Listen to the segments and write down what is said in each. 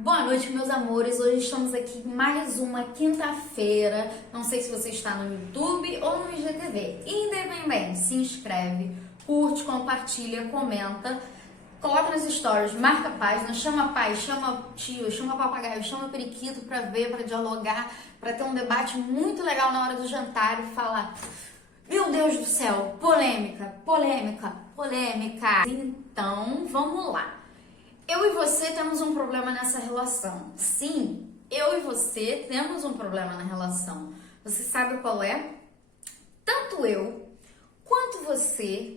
Boa noite, meus amores. Hoje estamos aqui em mais uma quinta-feira. Não sei se você está no YouTube ou no IGTV. Independente, se inscreve, curte, compartilha, comenta, coloca nas stories, marca a página, chama pai, chama tio, chama papagaio, chama periquito para ver, para dialogar, para ter um debate muito legal na hora do jantar e falar: meu Deus do céu, polêmica, polêmica, polêmica. Então, vamos lá. Eu e você temos um problema nessa relação. Sim, eu e você temos um problema na relação. Você sabe qual é? Tanto eu quanto você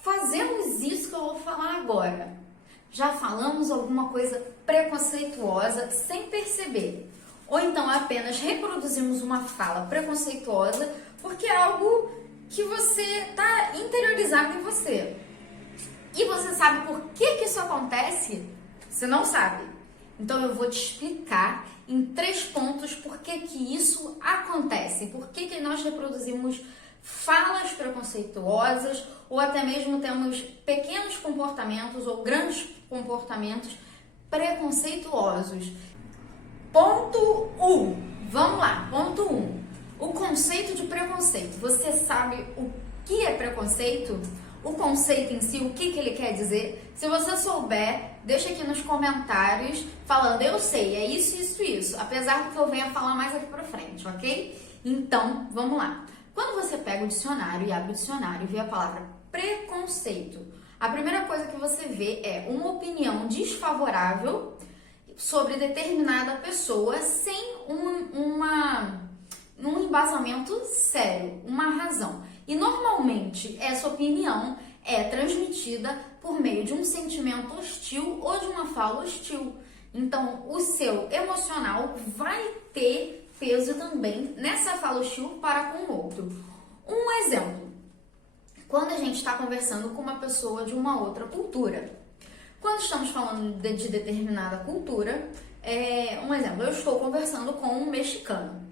fazemos isso que eu vou falar agora. Já falamos alguma coisa preconceituosa sem perceber. Ou então apenas reproduzimos uma fala preconceituosa porque é algo que você está interiorizado em você. E você sabe por que isso acontece? Você não sabe. Então eu vou te explicar em 3 pontos por que isso acontece. Por que nós reproduzimos falas preconceituosas ou até mesmo temos pequenos comportamentos ou grandes comportamentos preconceituosos. Ponto 1. Vamos lá, ponto 1. O conceito de preconceito. Você sabe o que é preconceito? O conceito em si, o que ele quer dizer? Se você souber, deixa aqui nos comentários falando: eu sei, é isso, isso, isso. Apesar do que eu venha falar mais aqui pra frente, ok? Então, vamos lá. Quando você pega o dicionário e abre o dicionário e vê a palavra preconceito, a primeira coisa que você vê é uma opinião desfavorável sobre determinada pessoa sem um embasamento sério, uma razão. E normalmente essa opinião é transmitida por meio de um sentimento hostil ou de uma fala hostil. Então o seu emocional vai ter peso também nessa fala hostil para com o outro. Um exemplo: quando a gente está conversando com uma pessoa de uma outra cultura. Quando estamos falando de determinada cultura, um exemplo, eu estou conversando com um mexicano.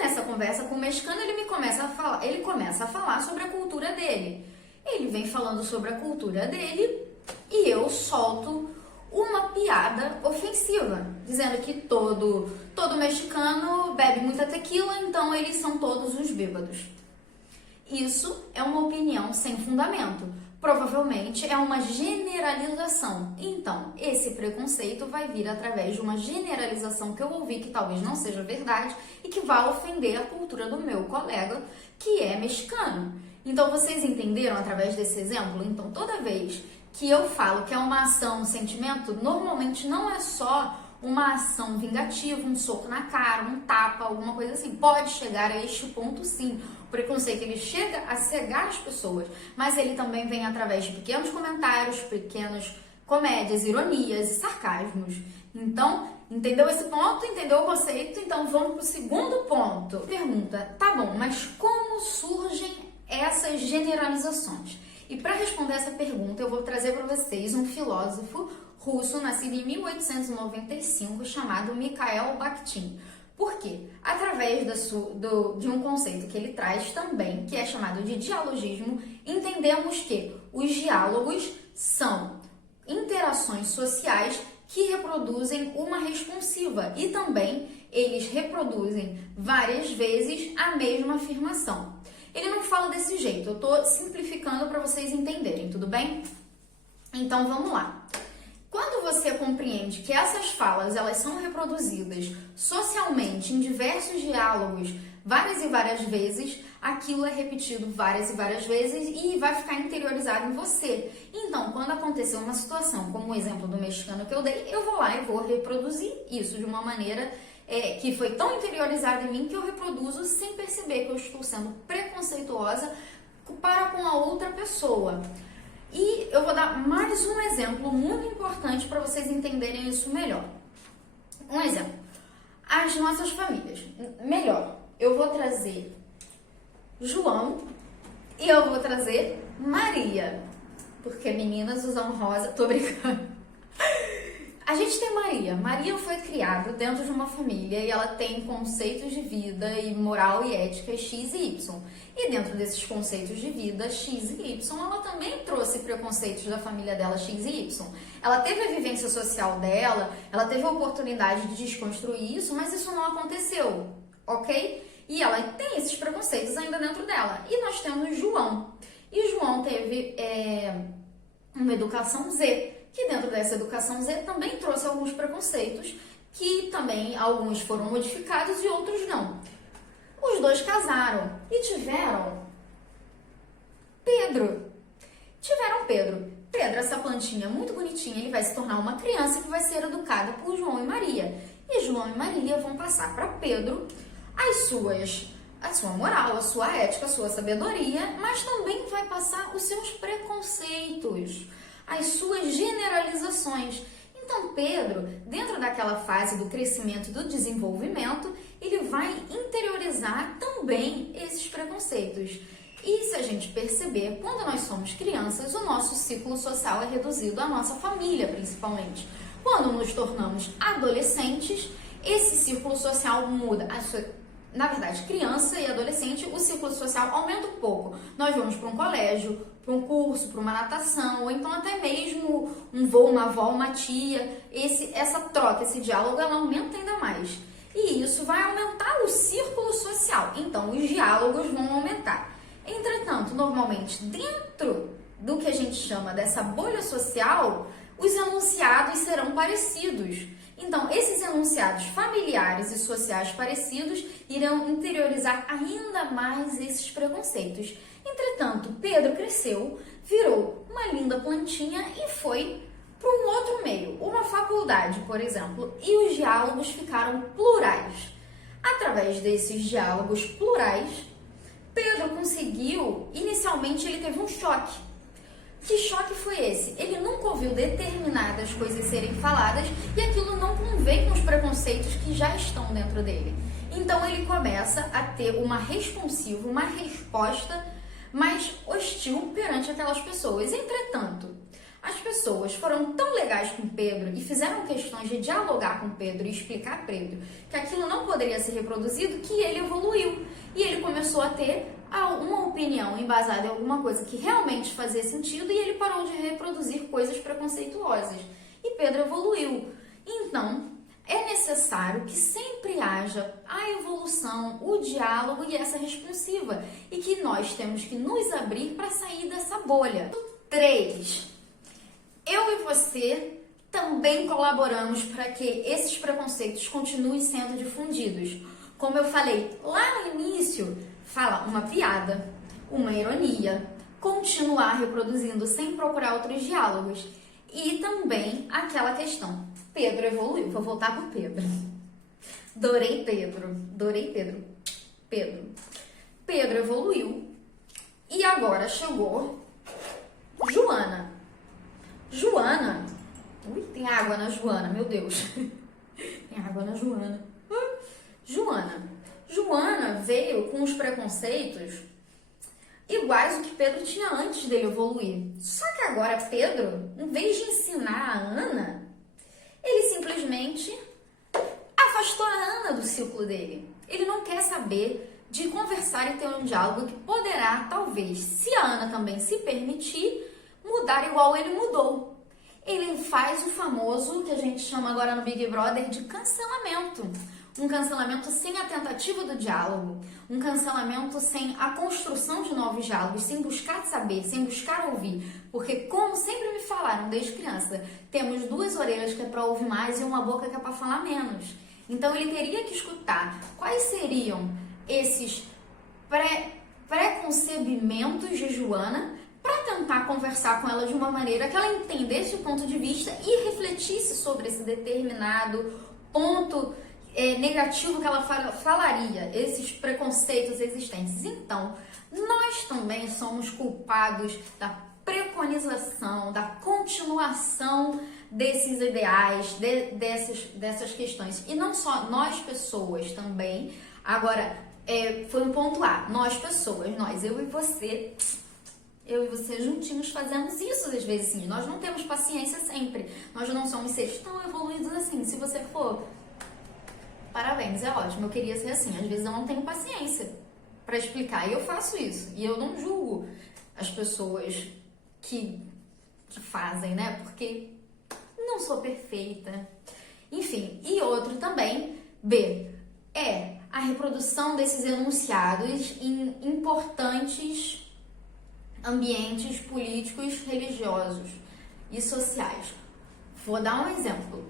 Nessa conversa com o mexicano, ele começa a falar sobre a cultura dele. Ele vem falando sobre a cultura dele e eu solto uma piada ofensiva, dizendo que todo mexicano bebe muita tequila, então eles são todos uns bêbados. Isso é uma opinião sem fundamento. Provavelmente é uma generalização. Então, esse preconceito vai vir através de uma generalização que eu ouvi que talvez não seja verdade e que vai ofender a cultura do meu colega, que é mexicano. Então, vocês entenderam através desse exemplo? Então, toda vez que eu falo que é uma ação, um sentimento, normalmente não é só uma ação vingativa, um soco na cara, um tapa, alguma coisa assim. Pode chegar a este ponto, sim. O preconceito, ele chega a cegar as pessoas, mas ele também vem através de pequenos comentários, pequenas comédias, ironias e sarcasmos. Então, entendeu esse ponto? Entendeu o conceito? Então, vamos para o segundo ponto. Pergunta: tá bom, mas como surgem essas generalizações? E para responder essa pergunta, eu vou trazer para vocês um filósofo russo, nascido em 1895, chamado Mikhail Bakhtin. Por quê? Através de um conceito que ele traz também, que é chamado de dialogismo, entendemos que os diálogos são interações sociais que reproduzem uma responsiva e também eles reproduzem várias vezes a mesma afirmação. Ele não fala desse jeito, eu estou simplificando para vocês entenderem, tudo bem? Então vamos lá. Quando você compreende que essas falas elas são reproduzidas socialmente em diversos diálogos várias e várias vezes, aquilo é repetido várias e várias vezes e vai ficar interiorizado em você. Então, quando acontecer uma situação, como o exemplo do mexicano que eu dei, eu vou lá e vou reproduzir isso de uma maneira que foi tão interiorizada em mim que eu reproduzo sem perceber que eu estou sendo preconceituosa para com a outra pessoa. E eu vou dar mais um exemplo muito importante para vocês entenderem isso melhor. Um exemplo: as nossas famílias. Melhor, eu vou trazer João e eu vou trazer Maria, porque meninas usam rosa. Tô brincando. A gente tem Maria. Maria foi criada dentro de uma família e ela tem conceitos de vida e moral e ética X e Y. E dentro desses conceitos de vida X e Y, ela também trouxe preconceitos da família dela X e Y. Ela teve a vivência social dela, ela teve a oportunidade de desconstruir isso, mas isso não aconteceu, ok? E ela tem esses preconceitos ainda dentro dela. E nós temos João. E João teve uma educação Z, que dentro dessa educação Z também trouxe alguns preconceitos, que também alguns foram modificados e outros não. Os dois casaram e tiveram Pedro. Pedro, essa plantinha muito bonitinha, ele vai se tornar uma criança que vai ser educada por João e Maria. E João e Maria vão passar para Pedro a sua moral, a sua ética, a sua sabedoria, mas também vai passar os seus preconceitos, as suas generalizações. Então, Pedro, dentro daquela fase do crescimento e do desenvolvimento, ele vai interiorizar também esses preconceitos. E se a gente perceber, quando nós somos crianças, o nosso ciclo social é reduzido à nossa família, principalmente. Quando nos tornamos adolescentes, esse círculo social muda. Na verdade, criança e adolescente, o ciclo social aumenta um pouco. Nós vamos para um colégio, para um curso, para uma natação, ou então até mesmo um vô, uma avó, uma tia. Essa troca, esse diálogo, ela aumenta ainda mais. E isso vai aumentar o círculo social. Então, os diálogos vão aumentar. Entretanto, normalmente, dentro do que a gente chama dessa bolha social, os enunciados serão parecidos. Então, esses enunciados familiares e sociais parecidos irão interiorizar ainda mais esses preconceitos. Entretanto, Pedro cresceu, virou uma linda plantinha e foi para um outro meio, uma faculdade, por exemplo, e os diálogos ficaram plurais. Através desses diálogos plurais, Pedro conseguiu, inicialmente ele teve um choque. Que choque foi esse? Ele nunca ouviu determinadas coisas serem faladas e aquilo não convém com os preconceitos que já estão dentro dele. Então ele começa a ter uma responsiva, uma resposta mais hostil perante aquelas pessoas. Entretanto, as pessoas foram tão legais com Pedro e fizeram questões de dialogar com Pedro e explicar a Pedro que aquilo não poderia ser reproduzido, que ele evoluiu. E ele começou a ter uma opinião embasada em alguma coisa que realmente fazia sentido e ele parou de reproduzir coisas preconceituosas. E Pedro evoluiu. Então, é necessário que sempre haja a evolução, o diálogo e essa responsiva. E que nós temos que nos abrir para sair dessa bolha. 3. Eu e você também colaboramos para que esses preconceitos continuem sendo difundidos. Como eu falei lá no início, fala uma piada, uma ironia, continuar reproduzindo sem procurar outros diálogos. E também aquela questão, Pedro evoluiu, vou voltar pro Pedro. Adorei Pedro. Pedro evoluiu e agora chegou Joana. Ui, tem água na Joana, meu Deus. Tem água na Joana. Joana veio com os preconceitos iguais ao que Pedro tinha antes dele evoluir. Só que agora Pedro, em vez de ensinar a Ana, ele simplesmente afastou a Ana do círculo dele. Ele não quer saber de conversar e ter um diálogo que poderá, talvez, se a Ana também se permitir, mudar igual ele mudou. Ele faz o famoso, que a gente chama agora no Big Brother, de cancelamento. Um cancelamento sem a tentativa do diálogo, um cancelamento sem a construção de novos diálogos, sem buscar saber, sem buscar ouvir. Porque, como sempre me falaram desde criança, temos 2 orelhas que é para ouvir mais e uma boca que é para falar menos. Então, ele teria que escutar quais seriam esses preconcebimentos de Joana para tentar conversar com ela de uma maneira que ela entendesse o ponto de vista e refletisse sobre esse determinado ponto negativo que ela falaria, esses preconceitos existentes. Então, nós também somos culpados da preconização, da continuação desses ideais, dessas questões. E não só nós pessoas também. Agora, foi um ponto A. Nós pessoas, eu e você, Eu e você juntinhos fazemos isso às vezes sim. Nós não temos paciência sempre. Nós não somos seres tão evoluídos assim. Se você for, parabéns, é ótimo. Eu queria ser assim. Às vezes eu não tenho paciência para explicar. E eu faço isso. E eu não julgo as pessoas que fazem, né? Porque não sou perfeita. Enfim, e outro também, B, é a reprodução desses enunciados em importantes ambientes políticos, religiosos e sociais. Vou dar um exemplo.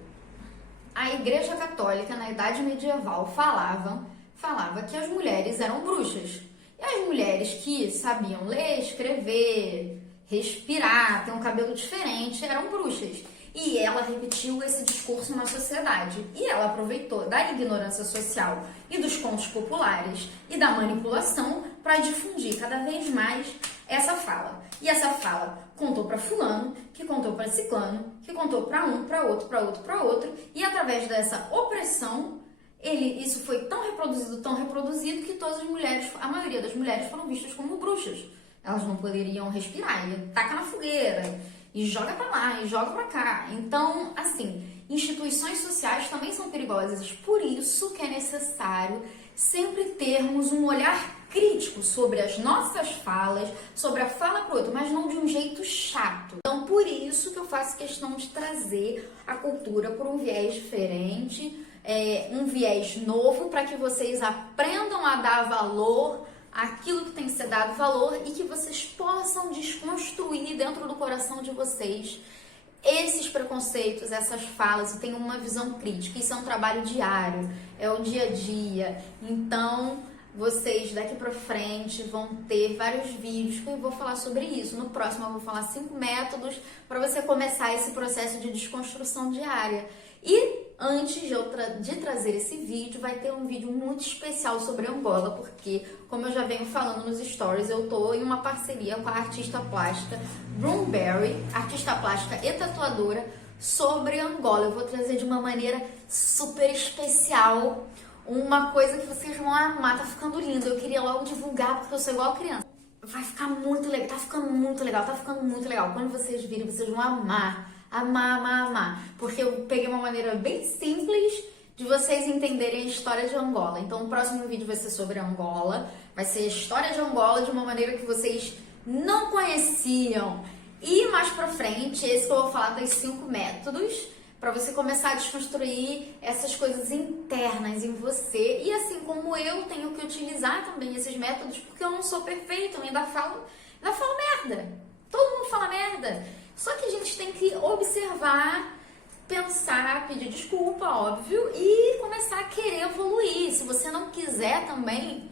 A Igreja Católica, na Idade Medieval, falava que as mulheres eram bruxas. E as mulheres que sabiam ler, escrever, respirar, ter um cabelo diferente, eram bruxas. E ela repetiu esse discurso na sociedade. E ela aproveitou da ignorância social e dos contos populares e da manipulação para difundir cada vez mais essa fala. E essa fala contou para fulano, que contou para ciclano, que contou para um, para outro, para outro, para outro. E através dessa opressão, isso foi tão reproduzido que todas as mulheres, a maioria das mulheres foram vistas como bruxas. Elas não poderiam respirar, e taca na fogueira, e joga pra lá, e joga pra cá. Então, assim, instituições sociais também são perigosas. Por isso que é necessário sempre termos um olhar crítico sobre as nossas falas, sobre a fala pro outro, mas não de um jeito chato. Então, por isso que eu faço questão de trazer a cultura por um viés diferente, um viés novo, para que vocês aprendam a dar valor àquilo que tem que ser dado valor e que vocês possam desconstruir dentro do coração de vocês esses preconceitos, essas falas, e tenham uma visão crítica. Isso é um trabalho diário, é o dia a dia. Então, vocês daqui pra frente vão ter vários vídeos que eu vou falar sobre isso. No próximo eu vou falar 5 métodos para você começar esse processo de desconstrução diária. E antes de trazer esse vídeo, vai ter um vídeo muito especial sobre Angola, porque, como eu já venho falando nos stories, eu tô em uma parceria com a artista plástica Broomberry, artista plástica e tatuadora, sobre Angola. Eu vou trazer de uma maneira super especial uma coisa que vocês vão amar, tá ficando lindo. Eu queria logo divulgar, porque eu sou igual criança. Vai ficar muito legal, tá ficando muito legal, tá ficando muito legal. Quando vocês virem, vocês vão amar. Amar, amar, amar. Porque eu peguei uma maneira bem simples de vocês entenderem a história de Angola. Então, o próximo vídeo vai ser sobre Angola. Vai ser a história de Angola de uma maneira que vocês não conheciam. E mais pra frente, esse que eu vou falar das 5 métodos para você começar a desconstruir essas coisas internas em você. E assim como eu tenho que utilizar também esses métodos, porque eu não sou perfeita, eu ainda falo merda. Todo mundo fala merda. Só que a gente tem que observar, pensar, pedir desculpa, óbvio, e começar a querer evoluir. Se você não quiser também,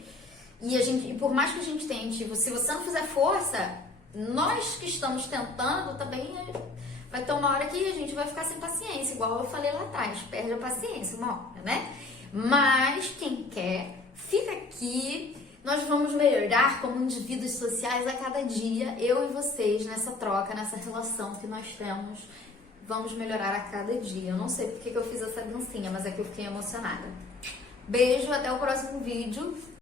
e por mais que a gente tente, se você não fizer força, nós que estamos tentando também vai ter uma hora que a gente vai ficar sem paciência, igual eu falei lá atrás, perde a paciência, né? Mas quem quer, fica aqui. Nós vamos melhorar como indivíduos sociais a cada dia, eu e vocês, nessa troca, nessa relação que nós temos. Vamos melhorar a cada dia. Eu não sei porque que eu fiz essa dancinha, mas é que eu fiquei emocionada. Beijo, até o próximo vídeo.